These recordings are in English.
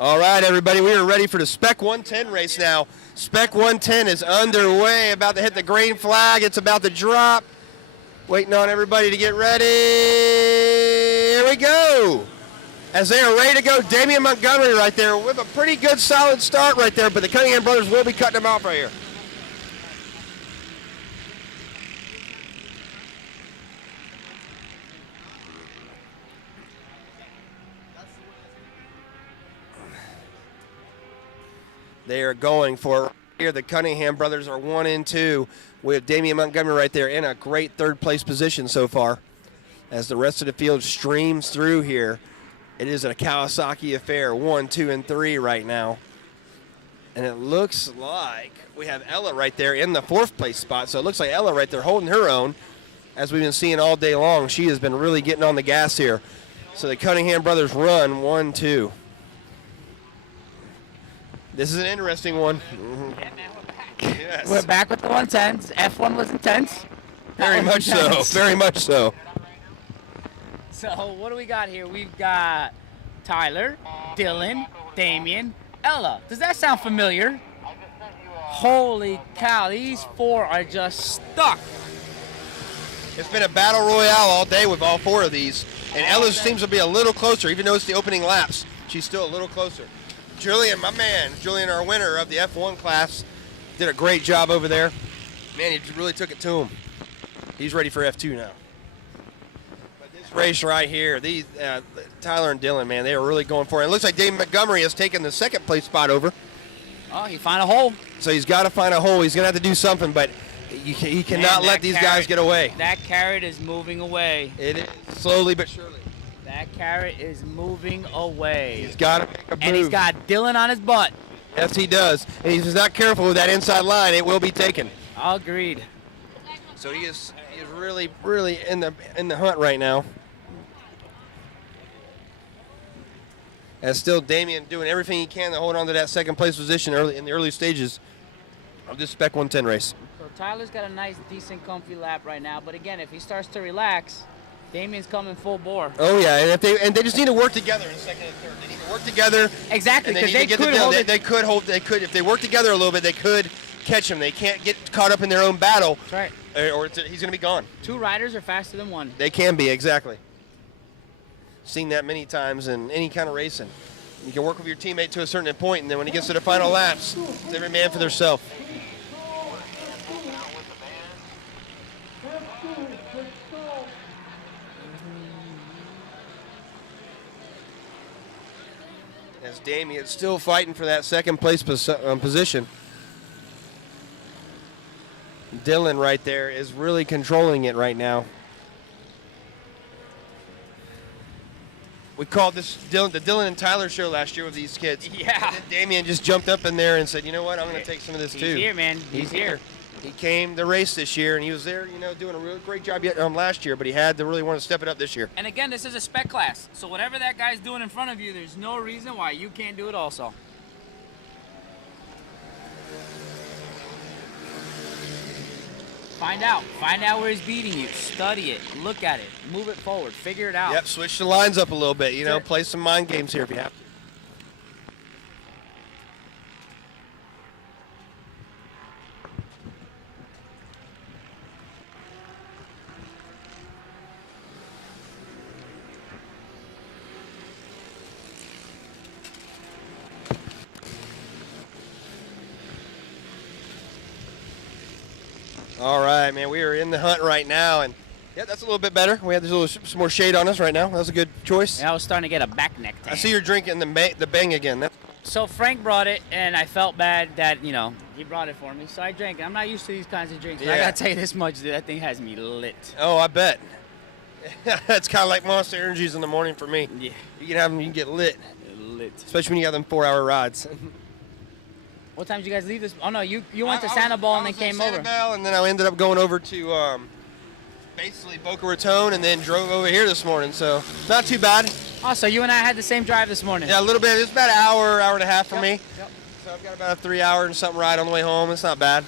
All right, everybody, we are ready for the Spec 110 race now. Spec 110 is underway, about to hit the green flag. It's about to drop. Waiting on everybody to get ready. Here we go. As they are ready to go, Damian Montgomery right there with a pretty good solid start right there, but the Cunningham brothers will be cutting them off right here. They are going for here. The Cunningham brothers are 1 and 2. We have Damian Montgomery right there in a great third place position so far. As the rest of the field streams through here, it is a Kawasaki affair, 1, 2, and 3 right now. And it looks like we have Ella right there in the 4th place spot. So it looks like Ella right there holding her own, as we've been seeing all day long. She has been really getting on the gas here. So the Cunningham brothers run 1, 2. This is an interesting one. Yeah, man, we're back. Yes. We're back with the 110s. F1 was intense. Very much so. Very much so. So what do we got here? We've got Tyler, Dylan, Damian, Ella. Does that sound familiar? Holy cow, these 4 are just stuck. It's been a battle royale all day with all 4 of these. And Ella seems to be a little closer, even though it's the opening laps. She's still a little closer. Julian, my man, Julian, our winner of the F1 class, did a great job over there. Man, he really took it to him. He's ready for F2 now. But this race right here, these Tyler and Dylan, man, they are really going for it. It looks like Dave Montgomery has taken the 2nd place spot over. Oh, he found a hole. So he's got to find a hole. He's going to have to do something, but he cannot let these guys get away. That carrot is moving away. It is, slowly but surely. That carrot is moving away. He's got to make a move. And he's got Dylan on his butt. Yes, he does. And he's not careful with that inside line, it will be taken. Agreed. So he is really, really in the hunt right now. As still Damian doing everything he can to hold on to that 2nd place position in the early stages of this Spec 110 race. So Tyler's got a nice, decent, comfy lap right now. But again, if he starts to relax, Damian's coming full bore. Oh yeah, and they just need to work together in 2nd and 3rd. They need to work together. Exactly, because they could if they work together a little bit, they could catch him. They can't get caught up in their own battle. That's right. Or he's going to be gone. 2 riders are faster than 1. They can be, exactly. Seen that many times in any kind of racing. You can work with your teammate to a certain point, and then when it gets to the final laps, it's every man for themselves. As Damian's still fighting for that 2nd place position. Dylan right there is really controlling it right now. We called this the Dylan and Tyler show last year with these kids. Yeah. And then Damian just jumped up in there and said, you know what, I'm going to take some of this too. He's here, man. He's here. He came to race this year, and he was there, doing a really great job last year, but he had to really want to step it up this year. And again, this is a spec class, so whatever that guy's doing in front of you, there's no reason why you can't do it also. Find out where he's beating you. Study it. Look at it. Move it forward. Figure it out. Yep, switch the lines up a little bit, sure. Play some mind games here if you have to. All right, man, we are in the hunt right now, and yeah, that's a little bit better. We have some more shade on us right now. That was a good choice. Yeah, I was starting to get a back neck tan. I see you're drinking the Bang again. So Frank brought it, and I felt bad that, he brought it for me. So I drank it. I'm not used to these kinds of drinks. Yeah. I got to tell you this much, dude, that thing has me lit. Oh, I bet. It's kind of like Monster Energies in the morning for me. Yeah. You can have them, you can get lit. Lit. Especially when you got them 4-hour rides. What time did you guys leave this? Oh, no, you went to Sanibel and then came over. Sanibel, and then I ended up going over to basically Boca Raton and then drove over here this morning, so not too bad. Oh, so you and I had the same drive this morning? Yeah, a little bit. It's about an hour and a half for me. Yep. So I've got about a 3-hour and something ride on the way home. It's not bad.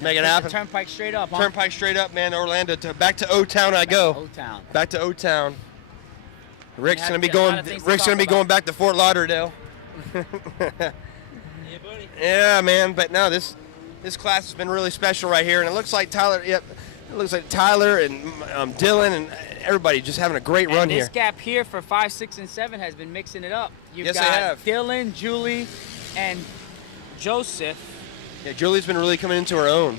Make it happen. Turnpike straight up, huh? Turnpike straight up, man, to Orlando. Back to O-Town I go. O-Town. Back to O-Town. Rick's gonna be going back to Fort Lauderdale. Yeah, man. But no, this class has been really special right here, and it looks like Tyler. Yep, it looks like Tyler and Dylan and everybody just having a great run here. This gap here for 5, 6, and 7 has been mixing it up. You've Yes, got they have. Dylan, Julie, and Joseph. Yeah, Julie's been really coming into her own.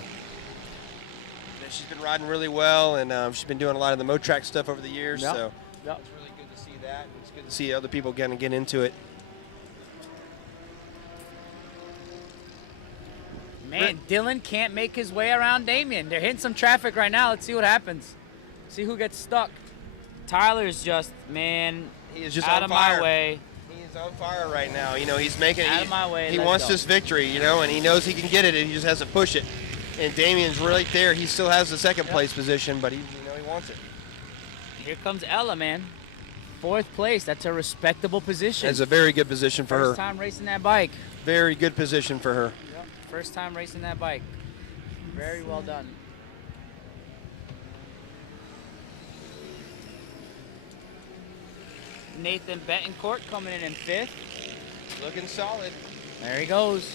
She's been riding really well, and she's been doing a lot of the Motrack stuff over the years. Yep. So Yep. it's really good to see that. And it's good to see other people getting to get into it. Man, Dylan can't make his way around Damien. They're hitting some traffic right now. Let's see what happens. See who gets stuck. Tyler's just, man, He is just out on of fire. my way. He is on fire right now. You know, he's making Out of my way, He let's wants go. this victory, you know, and he knows he can get it, and he just has to push it. And Damien's right there. He still has the second place position, but he wants it. Here comes Ella, man. 4th place. That's a respectable position. It's a very good position for First her. time racing that bike. Very good position for her. Yep. First time racing that bike. Very well done. Nathan Betancourt coming in 5th. Looking solid. There he goes.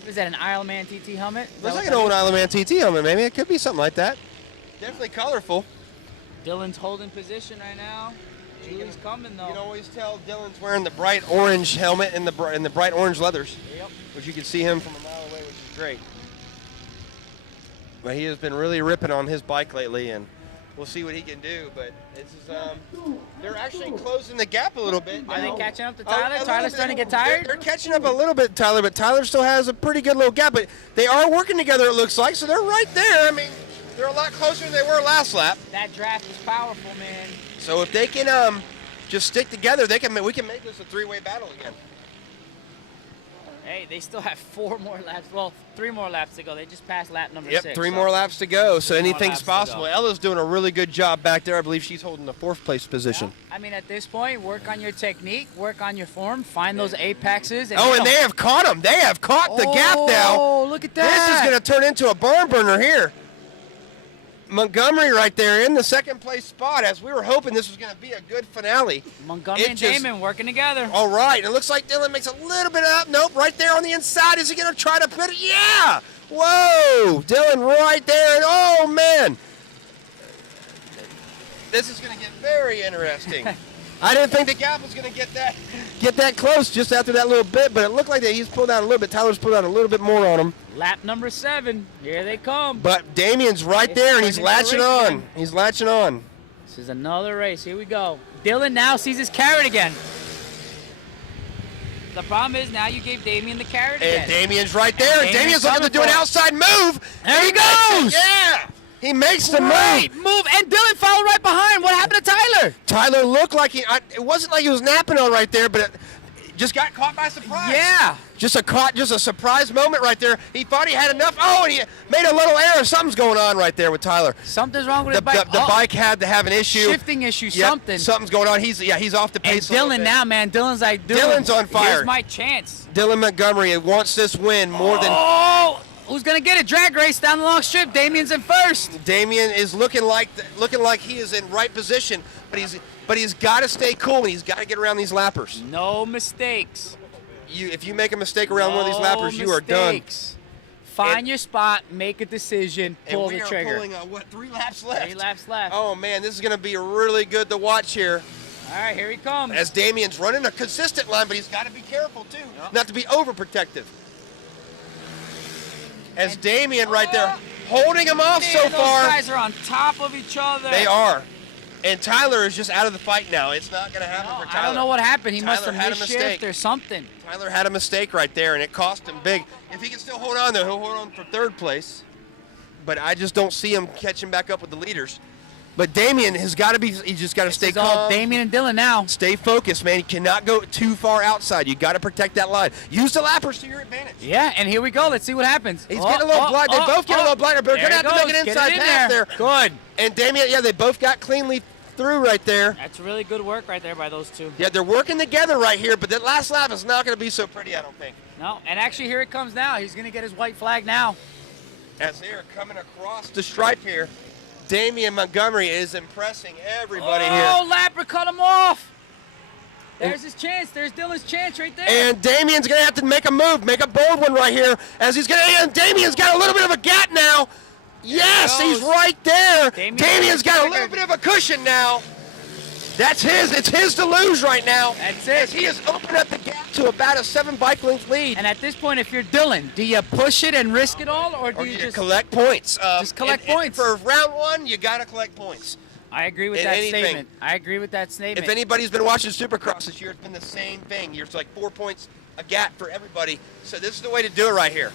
What is that, an Isle Man TT helmet? Is that Looks what like an that old is? Isle Man TT helmet, maybe. It could be something like that. Definitely colorful. Dylan's holding position right now. Julie's coming though. You can always tell Dylan's wearing the bright orange helmet and the bright orange leathers, Yep. which you can see him from a mile away, which is great. But he has been really ripping on his bike lately, and we'll see what he can do. But this is they're actually closing the gap a little bit. Are they now. catching up to A Tyler? little Tyler's bit. starting to get tired? They're catching up a little bit, Tyler, but Tyler still has a pretty good little gap. But they are working together, it looks like, so they're right there. I mean, they're a lot closer than they were last lap. That draft is powerful, man. So if they can just stick together, we can make this a three-way battle again. Hey, they still have 4 more laps. Well, 3 more laps to go. They just passed lap number Yep, 6. 3 so more laps to go, so 3 more anything's laps to possible. go. Ella's doing a really good job back there. I believe she's holding the 4th place position. I mean, at this point, work on your technique, work on your form, find those apexes. And Oh, and they have caught him. They have caught the gap now. Oh, look at that. This is going to turn into a barn burner here. Montgomery right there in the 2nd place spot, as we were hoping this was going to be a good finale. Montgomery It and just- Damon working together. All right, it looks like Dylan makes a little bit up. Nope, right there on the inside. Is he going to try to put it? Yeah! Whoa! Dylan right there. And oh, man. This is going to get very interesting. I didn't think the gap was going to get that close just after that little bit, but it looked like that he's pulled out a little bit. Tyler's pulled out a little bit more on him. Lap number 7. Here they come. But Damien's right It's there, and he's turning into a latching race on. again. He's latching on. This is another race. Here we go. Dylan now sees his carrot again. The problem is now you gave Damien the carrot again. And Damien's right there. And Damien's Damien's looking to do an coming for it. outside move. There he makes it. goes. Yeah. He makes the Right, move. move, and Dylan followed right behind. What happened to Tyler? Tyler looked like it wasn't like he was napping on right there, but it just got caught by surprise. Yeah. Just a surprise moment right there. He thought he had enough. Oh, and he made a little error. Something's going on right there with Tyler. Something's wrong with The his bike. the bike had to have an issue. Shifting issue, Yep, something. Something's going on. He's off the And pace. a little Dylan bit. now, man. Dylan's like, dude, Dylan's on fire. Here's my chance. Dylan Montgomery wants this win more than. Oh, who's gonna get it? Drag race down the long strip. Damien's in first. Damien is looking like he is in right position, but he's got to stay cool and he's got to get around these lappers. No mistakes. If you make a mistake around one of these lappers, you are done. mistakes. Find And- your spot, make a decision, pull and we the are trigger. pulling 3 laps left. 3 laps left. Oh man, this is going to be really good to watch here. All right, here he comes. As Damien's running a consistent line, but he's got to be careful too, not to be overprotective. As Damien right there holding him off Man, so those far. guys are on top of each other. They are. And Tyler is just out of the fight now. It's not going to happen for Tyler. I don't know what happened. He must Tyler have had a missed shift mistake. or something. Tyler had a mistake right there, and it cost him big. If he can still hold on, though, he'll hold on for 3rd place. But I just don't see him catching back up with the leaders. But Damien has got to be, he's just got to stay It's all calm. Damien and Dylan now. Stay focused, man. You cannot go too far outside. You got to protect that line. Use the lappers to your advantage. Yeah, and here we go. Let's see what happens. He's getting a little blind. They both get a little blinder, but they're going to have to make an Get inside it in pass there. Good. And Damien, yeah, they both got cleanly through right there. That's really good work right there by those two. Yeah, they're working together right here, but that last lap is not going to be so pretty, I don't think. No, and actually here it comes now. He's going to get his white flag now. As they are coming across the stripe here, Damien Montgomery is impressing everybody here. Oh, Lapper cut him off. There's his chance. There's Dylan's chance right there. And Damien's going to have to make a move, make a bold one right here. As he's going to, and Damien's got a little bit of a gap now. Yes, he's right there. Damien's got a little bit of a cushion now. That's his. It's his to lose right now. That's it. As he has opened up the gap to about a 7 bike length lead. And at this point, if you're Dylan, do you push it and risk it all, or do you just collect points? Just collect points. For round 1, you got to collect points. I agree with that statement. I agree with that statement. If anybody's been watching Supercross this year, it's been the same thing. It's like 4 points a gap for everybody. So this is the way to do it right here.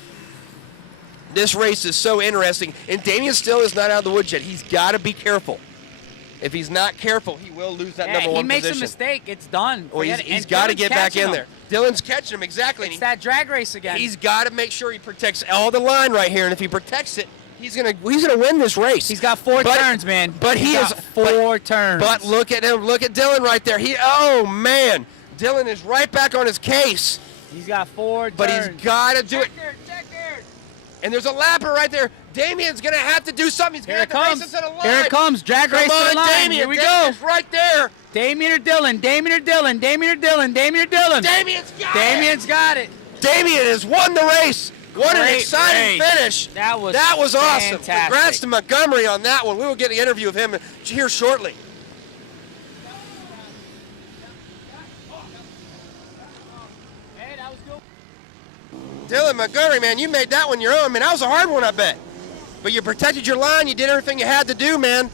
This race is so interesting. And Damien still is not out of the woods yet. He's got to be careful. If he's not careful, he will lose that number 1 position. He makes a mistake, it's done. Or he's got to get back in there. Dylan's catching him, exactly. It's that drag race again. He's got to make sure he protects all the line right here. And if he protects it, he's gonna win this race. He's got 4 turns, man. But he has 4 turns. But look at him. Look at Dylan right there. Oh man, Dylan is right back on his case. He's got 4 turns. But he's got to do it. And there's a lapper right there. Damien's gonna have to do something. He's gonna have to race into the line. Here it comes. Drag race to the line. Damien. Here we Damien's go. right there. Damien or Dylan. Damien or Dylan. Damien or Dylan. Damien or Dylan. Damien's got it. Damien's got it. Damien has won the race. What an exciting finish. That was awesome. fantastic. Congrats to Montgomery on that one. We will get an interview of him here shortly. Hey, that was good. Dylan Montgomery, man, you made that one your own. Man, that was a hard one, I bet. But you protected your line. You did everything you had to do, man.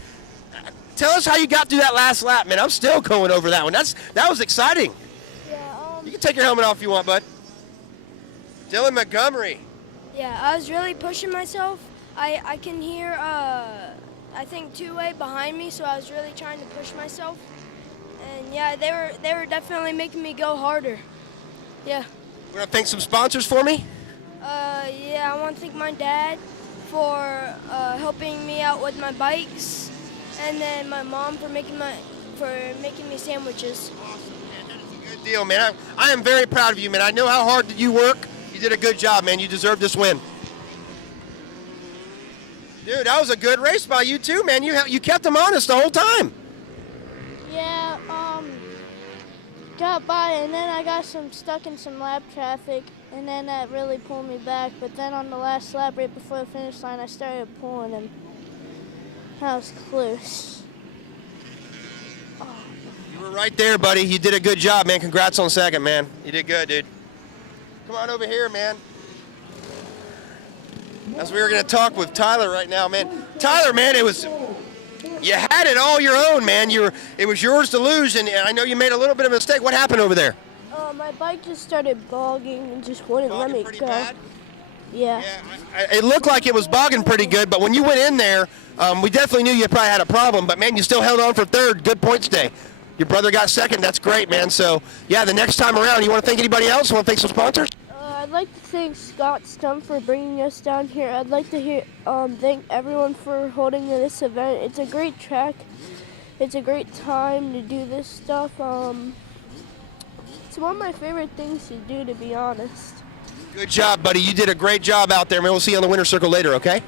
Tell us how you got through that last lap, man. I'm still going over that one. That was exciting. Yeah, You can take your helmet off if you want, bud. Dylan Montgomery. Yeah, I was really pushing myself. I can hear, I think, two-way behind me, so I was really trying to push myself. And yeah, they were definitely making me go harder. Yeah. We're gonna thank some sponsors for me. Yeah, I want to thank my dad for helping me out with my bikes, and then my mom for making me sandwiches. Awesome, man. That is a good deal, man. I am very proud of you, man. I know how hard you work. You did a good job, man. You deserve this win. Dude, that was a good race by you too, man. You kept them honest the whole time. Yeah, got by, and then I got stuck in some lap traffic, and then that really pulled me back. But then on the last lap, right before the finish line, I started pulling him. That was close. You were right there, buddy. You did a good job, man. Congrats on second, man. You did good, dude. Come on over here, man. As we were going to talk with Tyler right now, man. Tyler, man, you had it all your own, man. It was yours to lose, and I know you made a little bit of a mistake. What happened over there? My bike just started bogging and just wouldn't let me go. Bad? Yeah. It looked like it was bogging pretty good, but when you went in there, we definitely knew you probably had a problem. But, man, you still held on for third. Good points day. Your brother got second. That's great, man. So, yeah, the next time around, you want to thank anybody else? You want to thank some sponsors? I'd like to thank Scott Stump for bringing us down here. I'd like to thank everyone for holding this event. It's a great track. It's a great time to do this stuff. It's one of my favorite things to do, to be honest. Good job, buddy. You did a great job out there, man. We'll see you on the winner's circle later, okay?